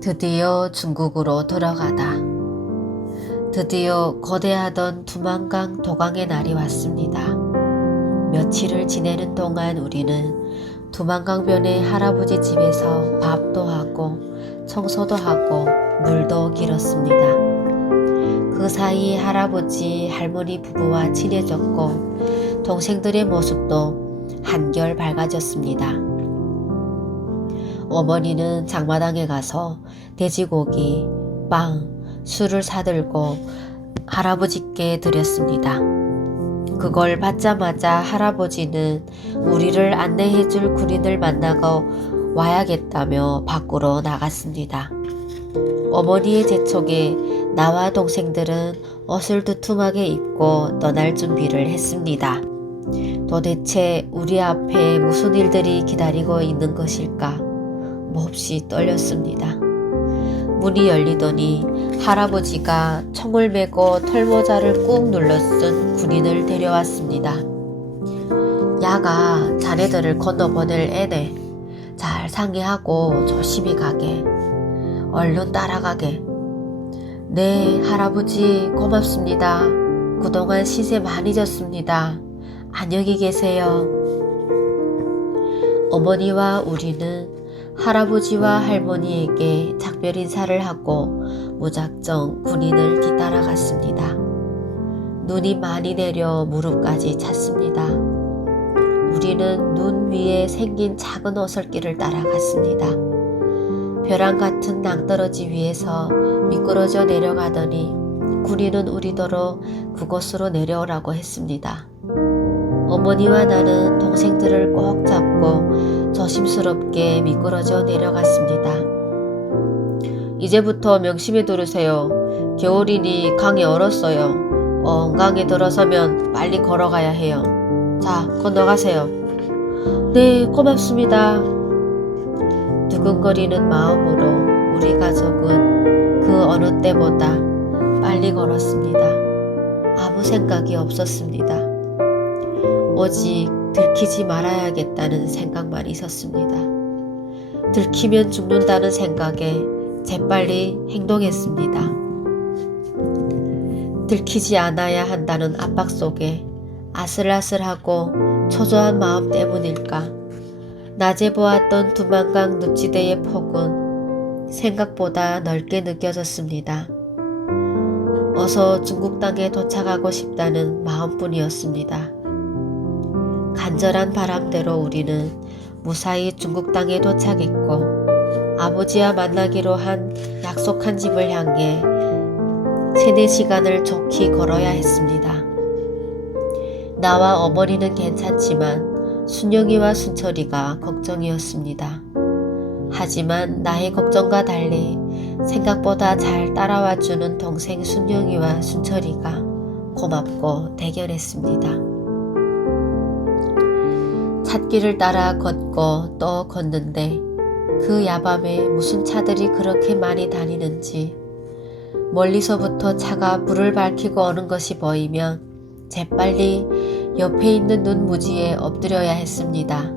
드디어 중국으로 돌아가다. 드디어 거대하던 두만강 도강의 날이 왔습니다. 며칠을 지내는 동안 우리는 두만강변의 할아버지 집에서 밥도 하고 청소도 하고 물도 길었습니다. 그 사이 할아버지 할머니 부부와 친해졌고 동생들의 모습도 한결 밝아졌습니다. 어머니는 장마당에 가서 돼지고기, 빵, 술을 사들고 할아버지께 드렸습니다. 그걸 받자마자 할아버지는 우리를 안내해줄 군인을 만나고 와야겠다며 밖으로 나갔습니다. 어머니의 재촉에 나와 동생들은 옷을 두툼하게 입고 떠날 준비를 했습니다. 도대체 우리 앞에 무슨 일들이 기다리고 있는 것일까? 몹시 떨렸습니다. 문이 열리더니 할아버지가 총을 메고 털모자를 꾹 눌러 쓴 군인을 데려왔습니다. 야가 자네들을 건너보낼 애네. 잘 상의하고 조심히 가게. 얼른 따라가게. 네, 할아버지 고맙습니다. 그동안 시세 많이 졌습니다. 안녕히 계세요. 어머니와 우리는 할아버지와 할머니에게 작별 인사를 하고 무작정 군인을 뒤따라갔습니다. 눈이 많이 내려 무릎까지 찼습니다. 우리는 눈 위에 생긴 작은 오솔길을 따라갔습니다. 벼랑 같은 낭떠러지 위에서 미끄러져 내려가더니 군인은 우리더러 그곳으로 내려오라고 했습니다. 어머니와 나는 동생들을 꼭 잡고 조심스럽게 미끄러져 내려갔습니다. 이제부터 명심해 두르세요. 겨울이니 강이 얼었어요. 강에 들어서면 빨리 걸어가야 해요. 자, 건너가세요. 네, 고맙습니다. 두근거리는 마음으로 우리 가족은 그 어느 때보다 빨리 걸었습니다. 아무 생각이 없었습니다. 오직 들키지 말아야겠다는 생각만 있었습니다. 들키면 죽는다는 생각에 재빨리 행동했습니다. 들키지 않아야 한다는 압박 속에 아슬아슬하고 초조한 마음 때문일까, 낮에 보았던 두만강 늪지대의 폭은 생각보다 넓게 느껴졌습니다. 어서 중국 땅에 도착하고 싶다는 마음뿐이었습니다. 간절한 바람대로 우리는 무사히 중국 땅에 도착했고 아버지와 만나기로 한 약속한 집을 향해 3-4시간을 좋게 걸어야 했습니다. 나와 어머니는 괜찮지만 순영이와 순철이가 걱정이었습니다. 하지만 나의 걱정과 달리 생각보다 잘 따라와주는 동생 순영이와 순철이가 고맙고 대견했습니다. 찻길을 따라 걷고 또 걷는데 그 야밤에 무슨 차들이 그렇게 많이 다니는지 멀리서부터 차가 불을 밝히고 오는 것이 보이면 재빨리 옆에 있는 눈무지에 엎드려야 했습니다.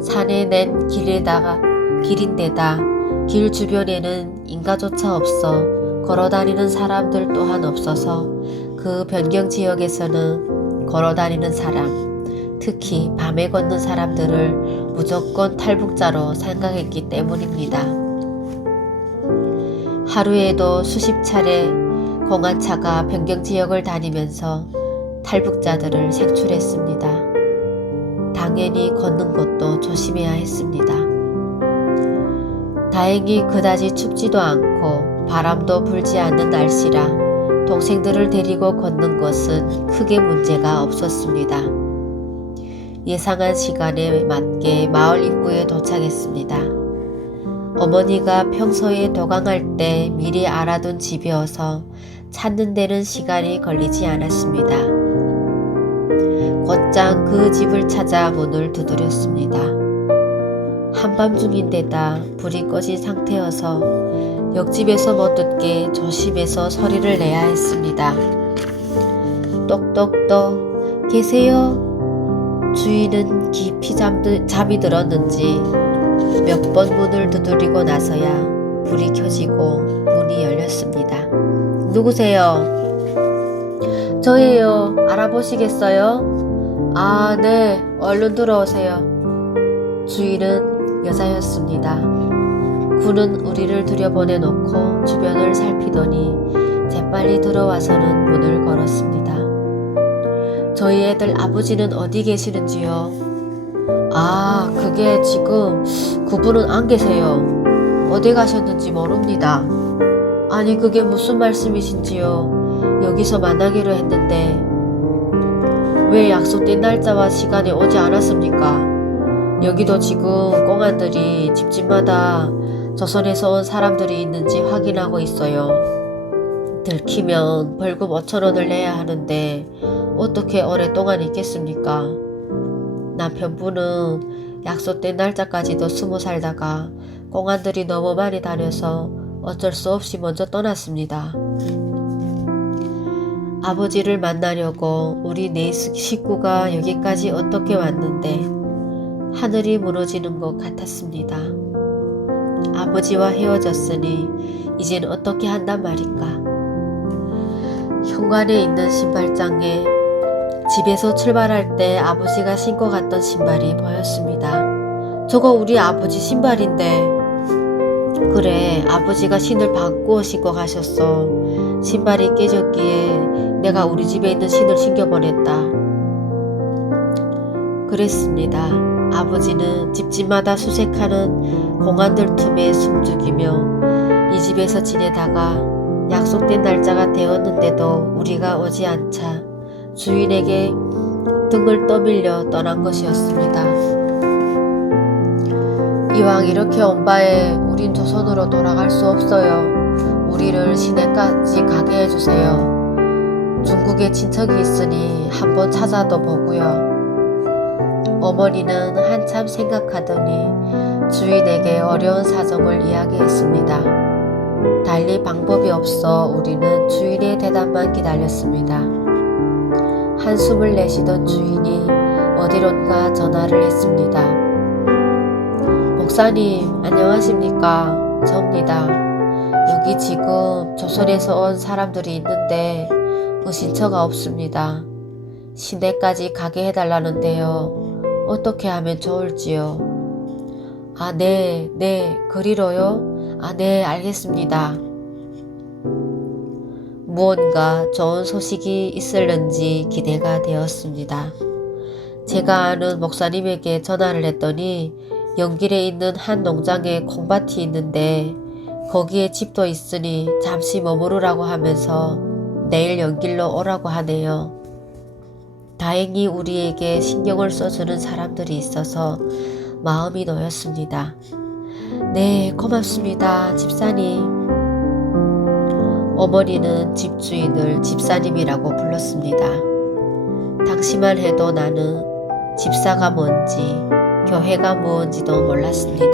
산에 낸 길인데다 길 주변에는 인가조차 없어 걸어다니는 사람들 또한 없어서 그 변경 지역에서는 걸어다니는 사람, 특히 밤에 걷는 사람들을 무조건 탈북자로 생각했기 때문입니다. 하루에도 수십 차례 공안차가 변경지역을 다니면서 탈북자들을 색출했습니다. 당연히 걷는 것도 조심해야 했습니다. 다행히 그다지 춥지도 않고 바람도 불지 않는 날씨라 동생들을 데리고 걷는 것은 크게 문제가 없었습니다. 예상한 시간에 맞게 마을 입구에 도착했습니다. 어머니가 평소에 도강할 때 미리 알아둔 집이어서 찾는 데는 시간이 걸리지 않았습니다. 곧장 그 집을 찾아 문을 두드렸습니다. 한밤중인데다 불이 꺼진 상태여서 옆집에서 못 듣게 조심해서 소리를 내야 했습니다. 똑똑똑. 계세요? 주인은 깊이 잠이 들었는지 몇 번 문을 두드리고 나서야 불이 켜지고 문이 열렸습니다. 누구세요? 저예요. 알아보시겠어요? 아, 네. 얼른 들어오세요. 주인은 여자였습니다. 그는 우리를 들여보내놓고 주변을 살피더니 재빨리 들어와서는 문을 걸었습니다. 저희 애들 아버지는 어디 계시는지요? 아, 그게 지금 그분은 안 계세요. 어디 가셨는지 모릅니다. 아니, 그게 무슨 말씀이신지요? 여기서 만나기로 했는데 왜 약속된 날짜와 시간에 오지 않았습니까? 여기도 지금 공안들이 집집마다 조선에서 온 사람들이 있는지 확인하고 있어요. 들키면 벌금 5,000원을 내야 하는데 어떻게 오랫동안 있겠습니까? 남편분은 약속된 날짜까지도 숨어 살다가 공안들이 너무 많이 다녀서 어쩔 수 없이 먼저 떠났습니다. 아버지를 만나려고 우리 네 식구가 여기까지 어떻게 왔는데 하늘이 무너지는 것 같았습니다. 아버지와 헤어졌으니 이젠 어떻게 한단 말인가. 현관에 있는 신발장에 집에서 출발할 때 아버지가 신고 갔던 신발이 보였습니다. 저거 우리 아버지 신발인데. 그래, 아버지가 신을 바꾸어 신고 가셨어. 신발이 깨졌기에 내가 우리 집에 있는 신을 신겨보냈다. 그랬습니다. 아버지는 집집마다 수색하는 공안들 틈에 숨죽이며 이 집에서 지내다가 약속된 날짜가 되었는데도 우리가 오지 않자 주인에게 등을 떠밀려 떠난 것이었습니다. 이왕 이렇게 온 바에 우린 조선으로 돌아갈 수 없어요. 우리를 시내까지 가게 해주세요. 중국에 친척이 있으니 한번 찾아도 보고요. 어머니는 한참 생각하더니 주인에게 어려운 사정을 이야기했습니다. 달리 방법이 없어 우리는 주인의 대답만 기다렸습니다. 한숨을 내쉬던 주인이 어디론가 전화를 했습니다. 목사님, 안녕하십니까? 접니다. 여기 지금 조선에서 온 사람들이 있는데 의신처가 없습니다. 시내까지 가게 해달라는데요. 어떻게 하면 좋을지요? 아, 네, 그리로요? 아, 네, 알겠습니다. 무언가 좋은 소식이 있을는지 기대가 되었습니다. 제가 아는 목사님에게 전화를 했더니 연길에 있는 한 농장에 콩밭이 있는데 거기에 집도 있으니 잠시 머무르라고 하면서 내일 연길로 오라고 하네요. 다행히 우리에게 신경을 써주는 사람들이 있어서 마음이 놓였습니다. 네, 고맙습니다, 집사님. 어머니는 집주인을 집사님이라고 불렀습니다. 당시만 해도 나는 집사가 뭔지 교회가 뭔지도 몰랐습니다.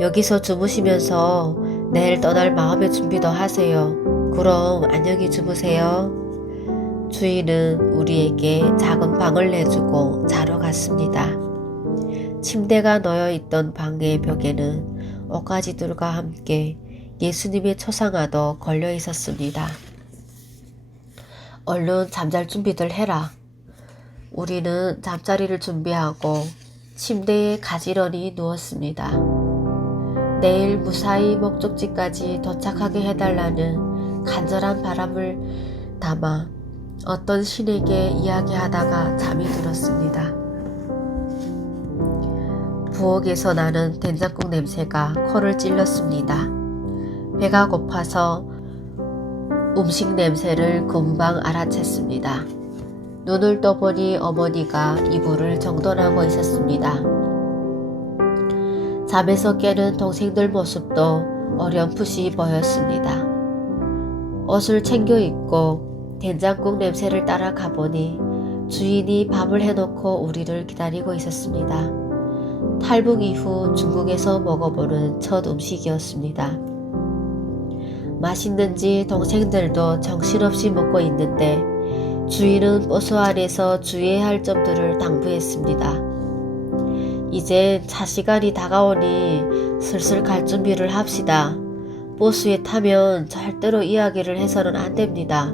여기서 주무시면서 내일 떠날 마음의 준비도 하세요. 그럼 안녕히 주무세요. 주인은 우리에게 작은 방을 내주고 자러 갔습니다. 침대가 놓여있던 방의 벽에는 옷가지들과 함께 예수님의 초상화도 걸려 있었습니다. 얼른 잠잘 준비들 해라. 우리는 잠자리를 준비하고 침대에 가지런히 누웠습니다. 내일 무사히 목적지까지 도착하게 해달라는 간절한 바람을 담아 어떤 신에게 이야기하다가 잠이 들었습니다. 부엌에서 나는 된장국 냄새가 코를 찔렀습니다. 배가 고파서 음식 냄새를 금방 알아챘습니다. 눈을 떠보니 어머니가 이불을 정돈하고 있었습니다. 잠에서 깨는 동생들 모습도 어렴풋이 보였습니다. 옷을 챙겨 입고 된장국 냄새를 따라 가보니 주인이 밥을 해놓고 우리를 기다리고 있었습니다. 탈북 이후 중국에서 먹어보는 첫 음식이었습니다. 맛있는지 동생들도 정신없이 먹고 있는데 주인은 버스 안에서 주의해야 할 점들을 당부했습니다. 이제 차 시간이 다가오니 슬슬 갈 준비를 합시다. 버스에 타면 절대로 이야기를 해서는 안 됩니다.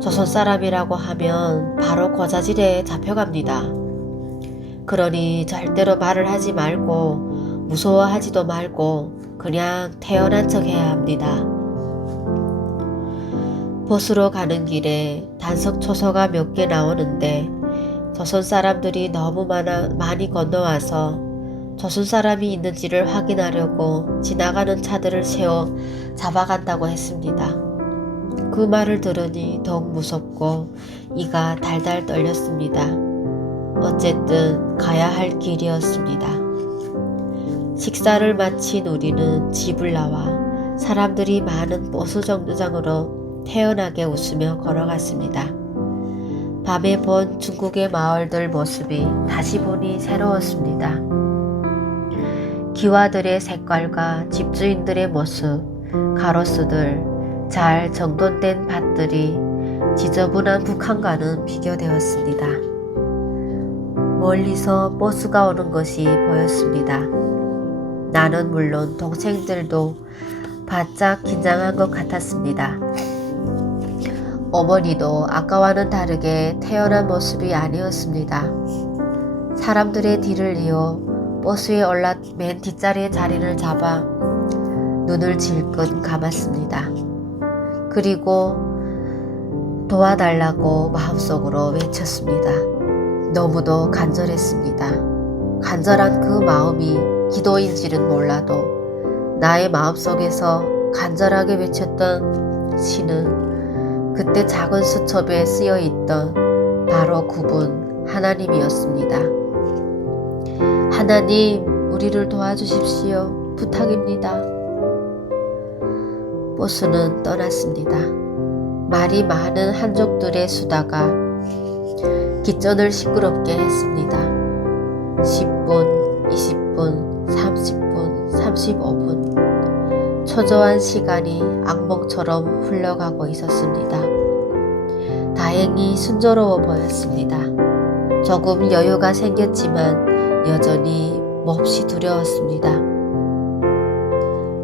조선 사람이라고 하면 바로 고자질에 잡혀갑니다. 그러니 절대로 말을 하지 말고 무서워하지도 말고 그냥 태어난 척 해야 합니다. 버스로 가는 길에 단속 초소가 몇 개 나오는데 조선 사람들이 너무 많이 건너와서 조선 사람이 있는지를 확인하려고 지나가는 차들을 세워 잡아간다고 했습니다. 그 말을 들으니 더욱 무섭고 이가 달달 떨렸습니다. 어쨌든 가야 할 길이었습니다. 식사를 마친 우리는 집을 나와 사람들이 많은 버스 정류장으로 태연하게 웃으며 걸어갔습니다. 밤에 본 중국의 마을들 모습이 다시 보니 새로웠습니다. 기와들의 색깔과 집주인들의 모습, 가로수들, 잘 정돈된 밭들이 지저분한 북한과는 비교되었습니다. 멀리서 버스가 오는 것이 보였습니다. 나는 물론 동생들도 바짝 긴장한 것 같았습니다. 어머니도 아까와는 다르게 태연한 모습이 아니었습니다. 사람들의 뒤를 이어 버스에 올라 맨 뒷자리의 자리를 잡아 눈을 질끈 감았습니다. 그리고 도와달라고 마음속으로 외쳤습니다. 너무도 간절했습니다. 간절한 그 마음이 기도인지는 몰라도 나의 마음속에서 간절하게 외쳤던 시는 그때 작은 수첩에 쓰여있던 바로 그분 하나님이었습니다. 하나님, 우리를 도와주십시오. 부탁입니다. 버스는 떠났습니다. 말이 많은 한족들의 수다가 깃전을 시끄럽게 했습니다. 10분, 20분, 30분, 35분. 초조한 시간이 악몽처럼 흘러가고 있었습니다. 다행히 순조로워 보였습니다. 조금 여유가 생겼지만 여전히 몹시 두려웠습니다.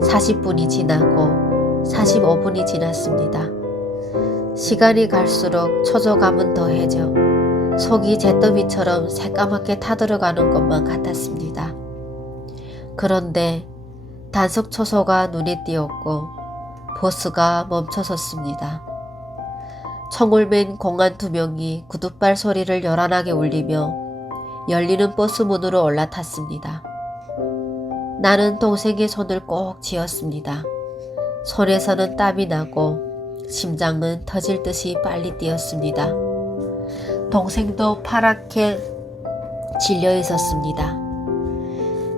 40분이 지나고 45분이 지났습니다. 시간이 갈수록 초조감은 더해져 속이 잿더미처럼 새까맣게 타들어가는 것만 같았습니다. 그런데 단속 초소가 눈에 띄었고 버스가 멈춰섰습니다. 총을 맨 공안 2명이 구둣발 소리를 요란하게 울리며 열리는 버스 문으로 올라탔습니다. 나는 동생의 손을 꼭 쥐었습니다. 손에서는 땀이 나고 심장은 터질 듯이 빨리 뛰었습니다. 동생도 파랗게 질려 있었습니다.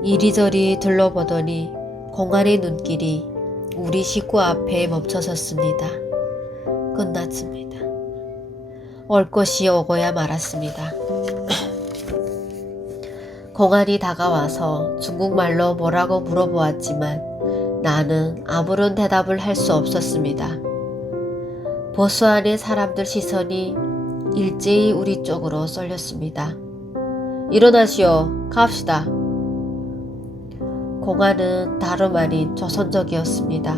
이리저리 둘러보더니 공안의 눈길이 우리 식구 앞에 멈춰섰습니다. 끝났습니다. 올 것이 오고야 말았습니다. 공안이 다가와서 중국말로 뭐라고 물어보았지만 나는 아무런 대답을 할 수 없었습니다. 버스 안의 사람들 시선이 일제히 우리 쪽으로 쏠렸습니다. 일어나시오. 갑시다. 공안은 다름 아닌 조선족이었습니다.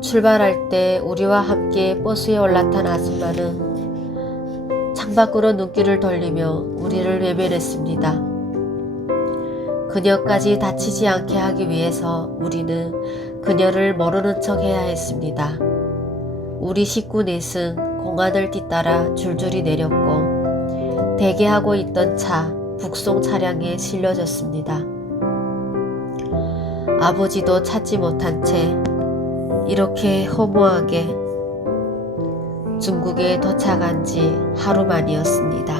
출발할 때 우리와 함께 버스에 올라탄 아줌마는 창밖으로 눈길을 돌리며 우리를 외면했습니다. 그녀까지 다치지 않게 하기 위해서 우리는 그녀를 모르는 척 해야 했습니다. 우리 식구 넷은 공안을 뒤따라 줄줄이 내렸고 대기하고 있던 차 북송 차량에 실려졌습니다. 아버지도 찾지 못한 채 이렇게 허무하게 중국에 도착한 지 하루 만이었습니다.